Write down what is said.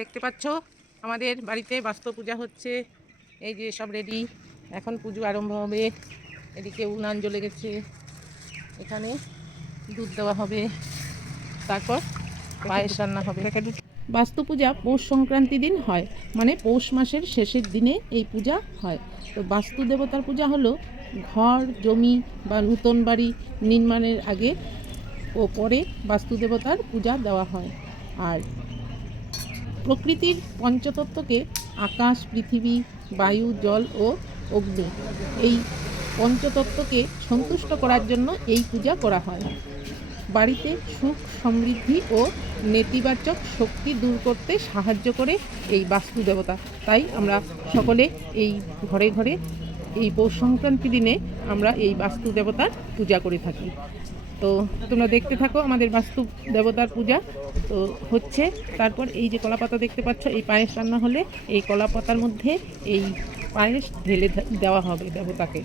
দেখতে পাচ্ছ আমাদের বাড়িতে বাস্তু পূজা হচ্ছে। এই যে সব রেডি, এখন পুজো আরম্ভ হবে। এদিকে উনান জ্বলে গেছে, এখানে দুধ দেওয়া হবে, তারপর পায়েস রান্না হবে। বাস্তু পূজা পৌষ সংক্রান্তি দিন হয়, মানে পৌষ মাসের শেষের দিনে এই পূজা হয়। তো বাস্তু দেবতার পূজা হলো ঘর, জমি বা নূতন বাড়ি নির্মাণের আগে ও পরে বাস্তু দেবতার পূজা দেওয়া হয়। আর প্রকৃতির পঞ্চতত্ত্বকে আকাশ, পৃথিবী, বায়ু, জল ও অগ্নি, এই পঞ্চতত্ত্বকে সন্তুষ্ট করার জন্য এই পূজা করা হয়। বাড়িতে সুখ, সমৃদ্ধি ও নেতিবাচক শক্তি দূর করতে সাহায্য করে এই বাস্তু দেবতা। তাই আমরা সকলে এই ঘরে ঘরে এই পৌষ সংক্রান্তি দিনে আমরা এই বাস্তু দেবতার পূজা করে থাকি। তো তোমরা দেখতে থাকো আমাদের বাস্তু দেবতার পূজা তো হচ্ছে। তারপর এই যে কলাপাতা দেখতে পাচ্ছ, এই পায়েস রান্না হলে এই কলাপাতার মধ্যে এই পায়েস ঢেলে দেওয়া হবে দেবতাকে।